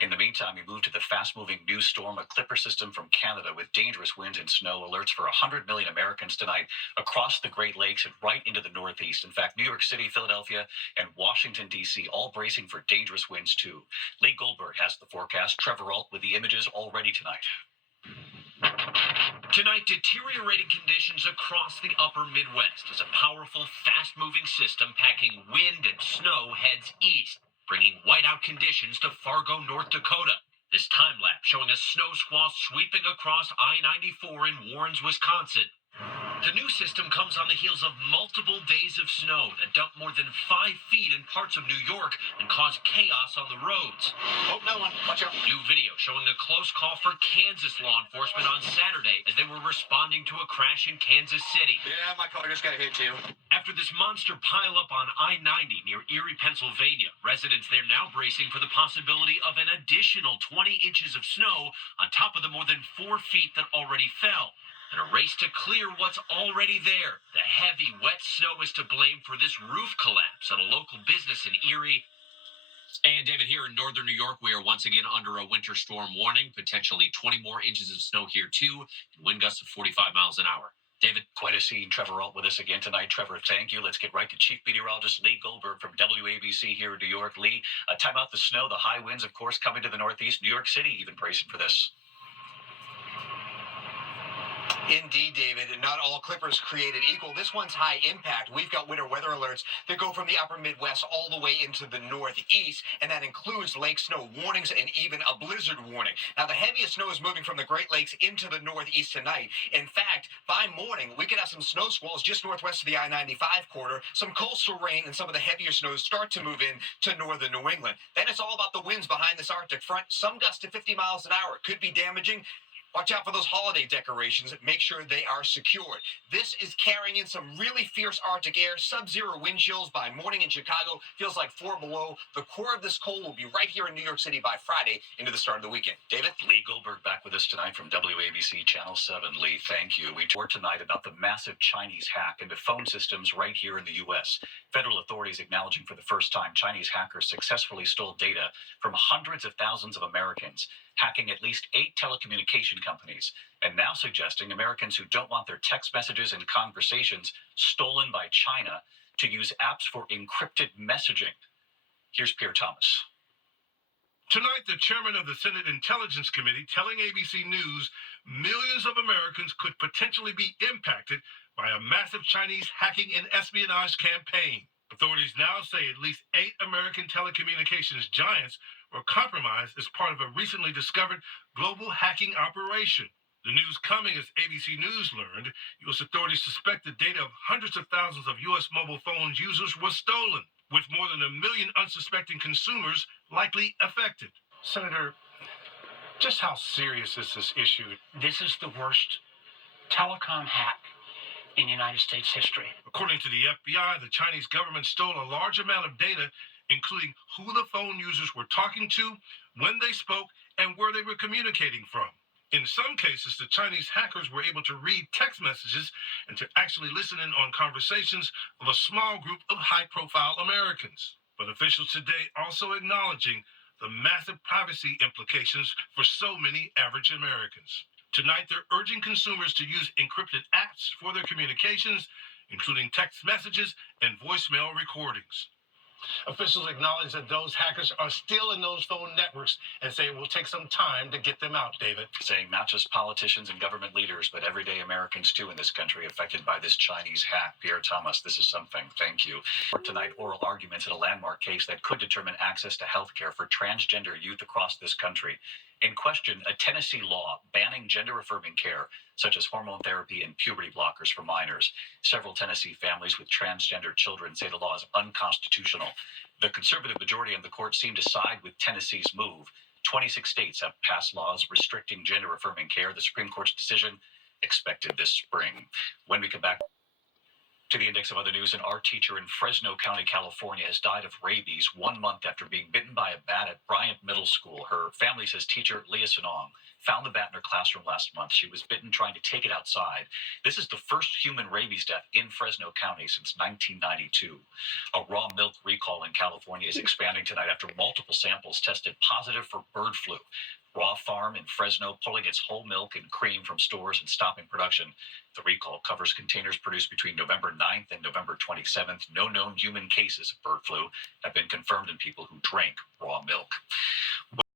In the meantime, we move to the fast-moving new storm, a Clipper system from Canada with dangerous winds and snow. Alerts for 100 million Americans tonight across the Great Lakes and right into the Northeast. In fact, New York City, Philadelphia, and Washington, D.C. all bracing for dangerous winds, too. Lee Goldberg has the forecast. Trevor Ault with the images already tonight. Tonight, deteriorating conditions across the upper Midwest as a powerful, fast-moving system packing wind and snow heads east, bringing whiteout conditions to Fargo, North Dakota. This time lapse showing a snow squall sweeping across I-94 in Warrens, Wisconsin. The new system comes on the heels of multiple days of snow that dumped more than 5 feet in parts of New York and caused chaos on the roads. Oh, no one. Watch out. New video showing a close call for Kansas law enforcement on Saturday as they were responding to a crash in Kansas City. Yeah, my car just got hit too. After this monster pileup on I-90 near Erie, Pennsylvania, residents there now bracing for the possibility of an additional 20 inches of snow on top of the more than 4 feet that already fell. And a race to clear what's already there. The heavy, wet snow is to blame for this roof collapse at a local business in Erie. And David, here in northern New York, we are once again under a winter storm warning. Potentially 20 more inches of snow here, too, and wind gusts of 45 miles an hour. David? Quite a scene. Trevor Ault with us again tonight. Trevor, thank you. Let's get right to Chief Meteorologist Lee Goldberg from WABC here in New York. Lee, time out the snow, the high winds, of course, coming to the Northeast. New York City even bracing for this. Indeed, David, and not all Clippers created equal. This one's high impact. We've got winter weather alerts that go from the upper Midwest all the way into the Northeast, and that includes lake snow warnings and even a blizzard warning. Now, the heaviest snow is moving from the Great Lakes into the Northeast tonight. In fact, by morning, we could have some snow squalls just northwest of the I-95 corridor. Some coastal rain and some of the heavier snows start to move in to northern New England. Then it's all about the winds behind this Arctic front. Some gusts to 50 miles an hour. Could be damaging. Watch out for those holiday decorations. Make sure they are secured. This is carrying in some really fierce Arctic air. Sub-zero wind chills by morning in Chicago. Feels like 4 below. The core of this cold will be right here in New York City by Friday into the start of the weekend. David? Lee Goldberg back with us tonight from WABC Channel 7. Lee, thank you. We talked tonight about the massive Chinese hack into phone systems right here in the U.S. Federal authorities acknowledging for the first time Chinese hackers successfully stole data from hundreds of thousands of Americans, hacking at least 8 telecommunication companies, and now suggesting Americans who don't want their text messages and conversations stolen by China to use apps for encrypted messaging. Here's Pierre Thomas. Tonight, the chairman of the Senate Intelligence Committee telling ABC News millions of Americans could potentially be impacted by a massive Chinese hacking and espionage campaign. Authorities now say at least 8 American telecommunications giants were compromised as part of a recently discovered global hacking operation. The news coming as ABC News learned U.S. authorities suspect the data of hundreds of thousands of U.S. mobile phone users was stolen, with more than 1 million unsuspecting consumers likely affected. Senator, just how serious is this issue? This is the worst telecom hack in United States history. According to the FBI, the Chinese government stole a large amount of data, including who the phone users were talking to, when they spoke, and where they were communicating from. In some cases, the Chinese hackers were able to read text messages and to actually listen in on conversations of a small group of high-profile Americans. But officials today also acknowledging the massive privacy implications for so many average Americans. Tonight, they're urging consumers to use encrypted apps for their communications, including text messages and voicemail recordings. Officials acknowledge that those hackers are still in those phone networks and say it will take some time to get them out, David. Saying not just politicians and government leaders, but everyday Americans, too, in this country affected by this Chinese hack. Pierre Thomas, this is something. Thank you. For tonight, oral arguments in a landmark case that could determine access to health care for transgender youth across this country. In question, a Tennessee law banning gender-affirming care, such as hormone therapy and puberty blockers for minors. Several Tennessee families with transgender children say the law is unconstitutional. The conservative majority of the court seemed to side with Tennessee's move. 26 states have passed laws restricting gender-affirming care. The Supreme Court's decision expected this spring. When we come back... To the index of other news, an art teacher in Fresno County, California, has died of rabies 1 month after being bitten by a bat at Bryant Middle School. Her family says teacher Leah Sanong found the bat in her classroom last month. She was bitten trying to take it outside. This is the first human rabies death in Fresno County since 1992. A raw milk recall in California is expanding tonight after multiple samples tested positive for bird flu. Raw Farm in Fresno pulling its whole milk and cream from stores and stopping production. The recall covers containers produced between November 9th and November 27th. No known human cases of bird flu have been confirmed in people who drank raw milk.